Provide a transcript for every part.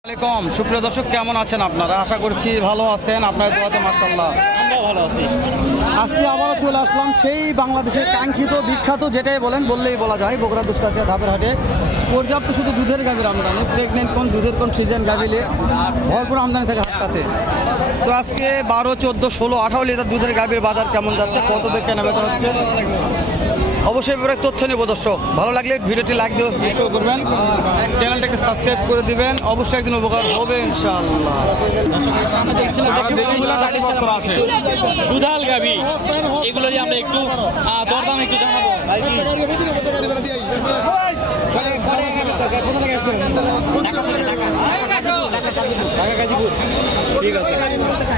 আসসালামু আলাইকুম সুপ্রিয় দর্শক, কেমন আছেন আপনারা? আশা করছি ভালো আছেন। আপনার দোয়াতে মাশাআল্লাহ আমরাও ভালো আছি। আজকে আবারও চলে আসলাম সেই বাংলাদেশের কাঙ্ক্ষিত বিখ্যাত, যেটাই বললেই বলা যায়, বগুড়া দুপচাচিয়া ধাপের হাটে। পর্যাপ্ত শুধু দুধের গাভীর আমদানি, প্রেগনেন্ট কোন দুধের কোন সিজন গাভীলে ভরপুর আমদানি থাকে হাটটাতে। তো আজকে 12, 14, 16, 18 লিটার দুধের গাভীর বাজার কেমন যাচ্ছে, কত দিয়ে কেনাবেচা হচ্ছে, অবশ্যই ব্যাপারে তথ্য নেব দর্শক। ভালো লাগলে ভিডিওটি লাইক দিয়ে শুরু করবেন, চ্যানেলটাকে সাবস্ক্রাইব করে দিবেন, অবশ্যই একদিন উপকার হবে ইনশাআল্লাহ। দর্শকের সামনে দেখছিলাম দুধাল গাভী, এগুলোই আমরা একটু দরদাম একটু জানাবো।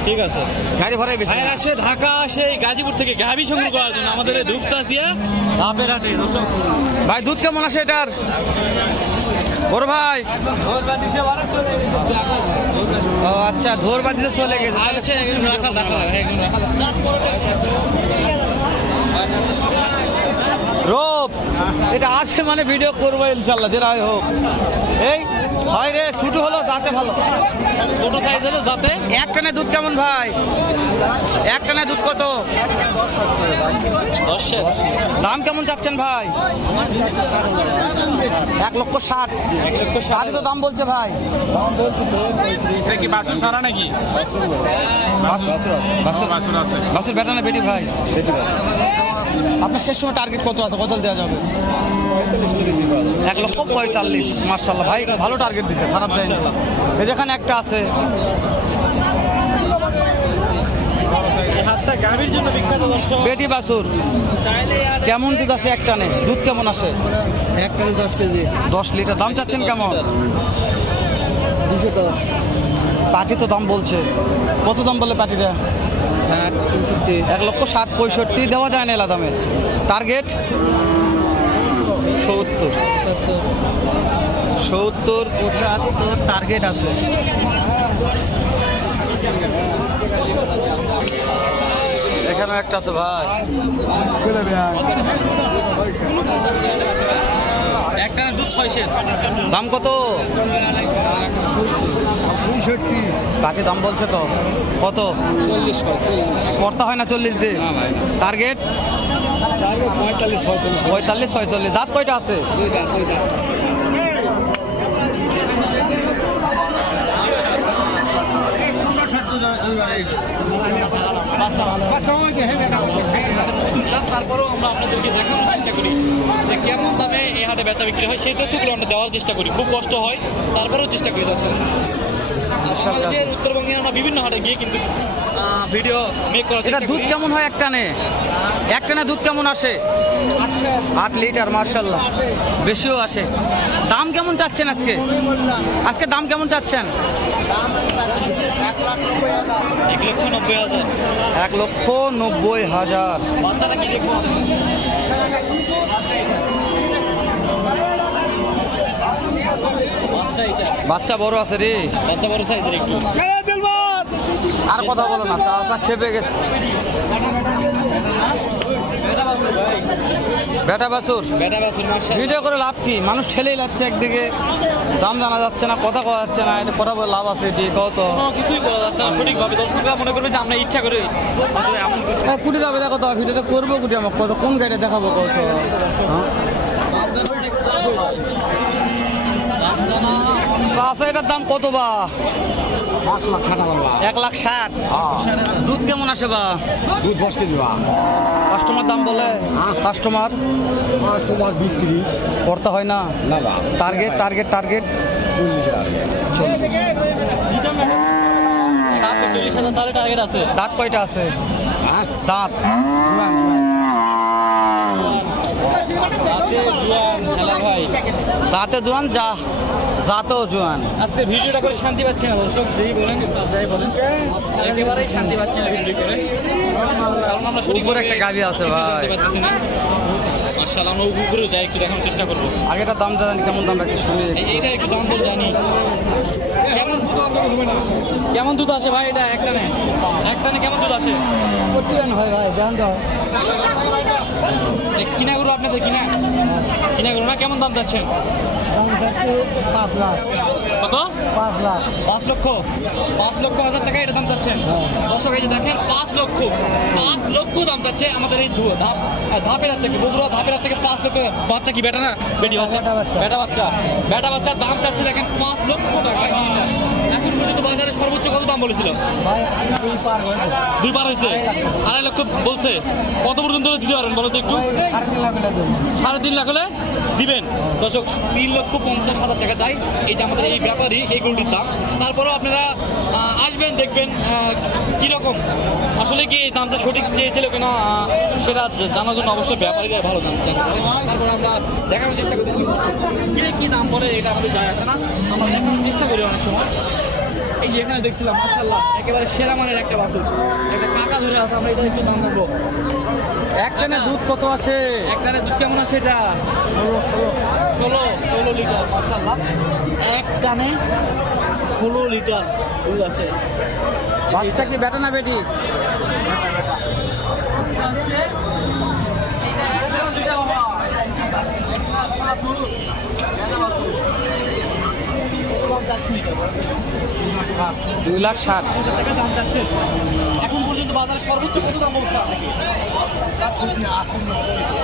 ঠিক আছে গাড়ি ভাড়াই বেশি আসে ঢাকা, সেই গাজীপুর থেকে গাভী সংগ্রহ করার জন্য আমাদের দুপচাচিয়া ধাপের হাটে। ভাই দুধ কেমন আসে এটার? বড় ভাই ও আচ্ছা, ধোরবাদিতে চলে গেছে। রোপ এটা আছে মানে ভিডিও করবো ইনশাল্লাহ, যেটাই হোক। এই ভাই রে, ছোট হলো যাতে ভালো, ছোট সাইজ হলো যাতে। এক টানে দুধ কেমন ভাই? এক টানে দুধ কত? 10 দাম কেমন চাচ্ছেন ভাই? 1,60,000। আগে তো দাম বলছে ভাই। কি বাছুর সারা নাকি? বাসের বেটা না বেটি ভাই? আপনার শেষ সময় টার্গেট কত আছে, কত দেওয়া যাবে? 1,45,000। মার্শাল্লাহ ভাই, ভালো টার্গেট দিছে, খারাপ দেয় না। এই যেখানে একটা আছে, গাভীর জন্য বিখ্যাত দর্শক। বেটি বাছুর কেমন দুধ আসে এক টানে? দুধ কেমন আসে? এক টানে 10 কেজি, 10 লিটার। দাম চাচ্ছেন কেমন? 210। পাটি তো দাম বলছে, কত দাম বলে পাটিটা? 60, 65। 1,60,000, 65 দেওয়া যায় না এলা দামে। টার্গেট 70, 75 টার্গেট আছে। এখানে একটা আছে ভাই, একটা দুধ 600। দাম কত? 65। বাকি দাম বলছে তো কত? 40 পড়তা হয় না 40 দিয়ে। টার্গেট 45, 46। দাঁত কয়টা আছে? তারপরেও আমরা আপনাদেরকে দেখানোর চেষ্টা করি যে কেমন দামে এই হাটে বেচা বিক্রি হয়, সেই তথ্যগুলো আমরা দেওয়ার চেষ্টা করি। খুব কষ্ট হয়, তারপরেও চেষ্টা করি দর্শক। বাংলাদেশের উত্তরবঙ্গে আমরা বিভিন্ন হাটে গিয়ে কিন্তু ভিডিও মেক করার এটা চেষ্টা দুধ করি। কেমন হয় এক টানে? এক টানে দুধ কেমন আসে? 8 লিটার। মার্শাল্লাহ, বেশিও আসে। দাম কেমন চাচ্ছেন আজকে? আজকে দাম কেমন চাচ্ছেন? 1,90,000। 1,90,000। বাচ্চাটা কি দেখবো? বাচ্চা এটা, বাচ্চা বড় আছে রে, বাচ্চা বড় সাইজের একটু। আর কথা বলো না, চাচা খেপে গেছে। বেটা বাছুর মাশাআল্লাহ। ভিডিও করে লাভ কি? মানুষ ঠেলেই যাচ্ছে একদিকে, দাম জানা যাচ্ছে না, কথা কওয়া যাচ্ছে না। এটা কথা বলে লাভ আছে যে কত? কিছুই করা যাচ্ছে না সঠিকভাবে। দর্শকরা মনে করবে যে আমরা ইচ্ছা করে এমন কুটি যাবে, দেখো তো ভিডিওটা করবো কুটি, আমার কত কোন গাড়িটা দেখাবো কত? আচ্ছা, এটার দাম কত বা? 1,60,000। দুধ কেমন আসে বা? দুধ 10 কেজি বা। কাস্টমার দাম বলে? কাস্টমার 20-30 পড়তে হয় না? না বা। টার্গেট 40,000। 40,000 তাহলে টার্গেট আছে। দাঁত কয়টা আছে? দাঁত ভাই দাঁতে জোয়ান, জাতেও জোয়ান। আজকে ভিডিওটা করে শান্তি পাচ্ছি না দর্শক, যেই বলেন যাই বলেন, একেবারেই শান্তি পাচ্ছি না ভিডিও করে। কারণ আমরা উপরে একটা গাভী আছে ভাই। মাশাআল্লাহ, আমরা উপরেও যাই, একটু দেখানোর চেষ্টা করবো। আগেটা দাম জানি কেমন, দামটা একটু শুনি। এইটা একটু দাম বলে জানি কেমন দুধ আসে ভাই? এটা একটানে কেমন দুধ আসে? ভাই ভাই জান দাও। কিনা গরু আপনাদের, কিনা গরু না? কেমন দাম যাচ্ছেন? দাম যাচ্ছে 5 লাখ। কত? 5 লাখ। 5 লক্ষ 5,00,000 টাকা এটা দাম চাচ্ছেন। দর্শক এই যে দেখেন 5 লক্ষ দাম চাচ্ছে আমাদের এই ধাপের হাট থেকে, বগুড়া ধাপের হাট থেকে 5 লক্ষ। বাচ্চা কি বেটা না বেটি বাচ্চা? বেটা বাচ্চার দাম চাচ্ছে দেখেন 5 লক্ষ টাকা। এখন পর্যন্ত বাজারে সর্বোচ্চ কত দাম বলেছিল? ভাই 2 পার হয়েছে। 2 পার হয়েছে, 2.5 লক্ষ বলছে। কত পর্যন্ত দিতে পারবেন বলো তো একটু? 3.5 লাখ হলে দেবো। 3.5 লাখ হলে দিবেন। দর্শক 3,50,000 টাকা চাই এই যে আমাদের এই ব্যাপারই এই গরুটির দাম। তারপরেও আপনারা আসবেন, দেখবেন কীরকম আসলে কি এই দামটা সঠিক চেয়েছিল কিনা সেটা জানার জন্য অবশ্যই ব্যাপারীরা ভালো দাম জানে। তারপর আমরা দেখানোর চেষ্টা করতেছি কে কী দাম বলে, এটা আমাদের যায় আসে না, আমরা দেখানোর চেষ্টা করি অনেক সময়। এই যে এখানে দেখছিলাম মাশাআল্লাহ একেবারে সেরা মানের একটা বাছুর, একটা কাকা ধরে আছে, আমরা এটা একটু দাম নেবো। এক টানে দুধ কত আসে? এক টানে দুধ কেমন আছে এটা? 16 লিটার মাশাআল্লাহ। এক টানে 16 লিটার দুধ আছে। বাচ্চা কি বেটা না বেটি? হ্যাঁ, 2,60,000 টাকা দাম চাচ্ছে। এখন পর্যন্ত বাজারে সর্বোচ্চ কত দাম বলছে আপনাকে?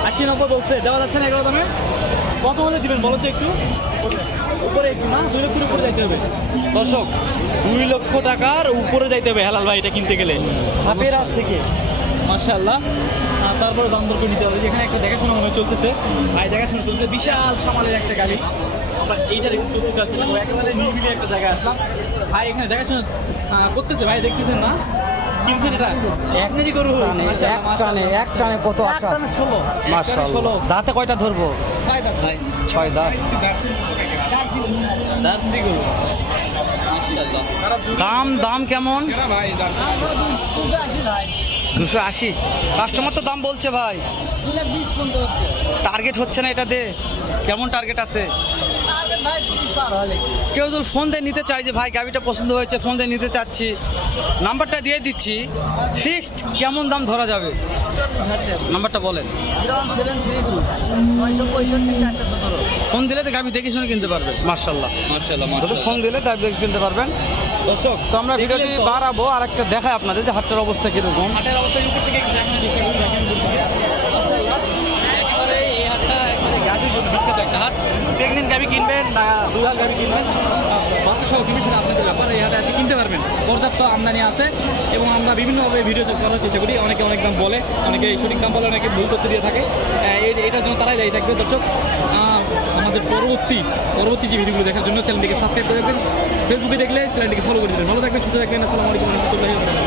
80-90 বলছে, দেওয়া যাচ্ছে না এগুলো দামে? কত হলে দিবেন বলো তো একটু? উপরে একটু না, 2 লক্ষের উপরে যাইতে হবে। দর্শক 2 লক্ষ টাকার উপরে যাইতে হবে হেলাল ভাই এটা কিনতে গেলে হাটের হাট থেকে মাশাআল্লাহ। তারপরে দাম দর করে নিতে হবে। যেখানে একটা দেখাশোনা মনে হয় চলতেছে, ভাই দেখাশোনা চলতেছে, বিশাল সামালের একটা গাড়ি। আমরা এইটা দেখতে পাচ্ছি না, একেবারে নিরিবিলি একটা জায়গায় আসলাম। ভাই এখানে দেখাশোনা করতেছে, ভাই দেখতেছেন না? কিনছেন এটা এক কেজি গরু? এক টানে কত আসে? 16। মাশাআল্লাহ। দাঁতে কয়টা ধরবো? 6 দাঁত ভাই। 6 দাঁত। জার্সি গরু মাশাআল্লাহ। দাম কেমন? 280। কাস্টমার তো দাম বলছে ভাই 2,20,000 পর্যন্ত হচ্ছে। টার্গেট হচ্ছে না এটাতে? কেমন টার্গেট আছে? টার্গেট ভাই 30 পার হলে। কেউ যদি ফোন দিয়ে নিতে চাই যে ভাই গাড়িটা পছন্দ হয়েছে, ফোন দিয়ে নিতে চাচ্ছি, নাম্বারটা দিয়ে দিচ্ছি, ফিক্সড কেমন দাম ধরা যাবে? 40,000 নাম্বারটা বলেন। 0732 965 417। ফোন দিলে তো গাড়ি দেখে শুনে কিনতে পারবেন। মাশাআল্লাহ মাশাআল্লাহ যদি মাশাআল্লাহ। ফোন দিলে গাড়ি দেখে কিনতে পারবেন। দর্শক তো আমরা ভিডিওটি বাড়াবো আর একটা দেখাই আপনাদের যে হাটটার অবস্থা কিরকম। হাটের অবস্থা উপর থেকে একটু দেখানোর চেষ্টা করি, দেখেন উপর থেকে। একেবারে এই হাটটা একেবারে গাভীর জন্য বিখ্যাত একটা হাট। প্রেগনেন্ট গাভী কিনবেন না দুধার গাভী কিনবেন, বাচ্চা সহ কিনবেন সেটা আপনাদের ব্যাপার। এই হাটে এসে কিনতে পারবেন, পর্যাপ্ত আমদানি আছে এবং আমরা বিভিন্নভাবে ভিডিও করার চেষ্টা করি। অনেকে অনেক দাম বলে, অনেকে সঠিক দাম বলে, অনেকে ভুল করতে দিয়ে থাকে। এটার জন্য তারাই দায়ী থাকবে। দর্শক আমাদের পরবর্তী যে ভিডিওগুলো দেখার জন্য চ্যানেলটিকে সাবস্ক্রাইব করে রাখবেন। ফেসবুকে দেখলে চ্যানেলটিকে ফলো করে দেবেন। ভালো থাকবেন, সুস্থ থাকবেন। আসসালামু আলাইকুম ওয়া রাহমাতুল্লাহি ওয়া বারাকাতুহু।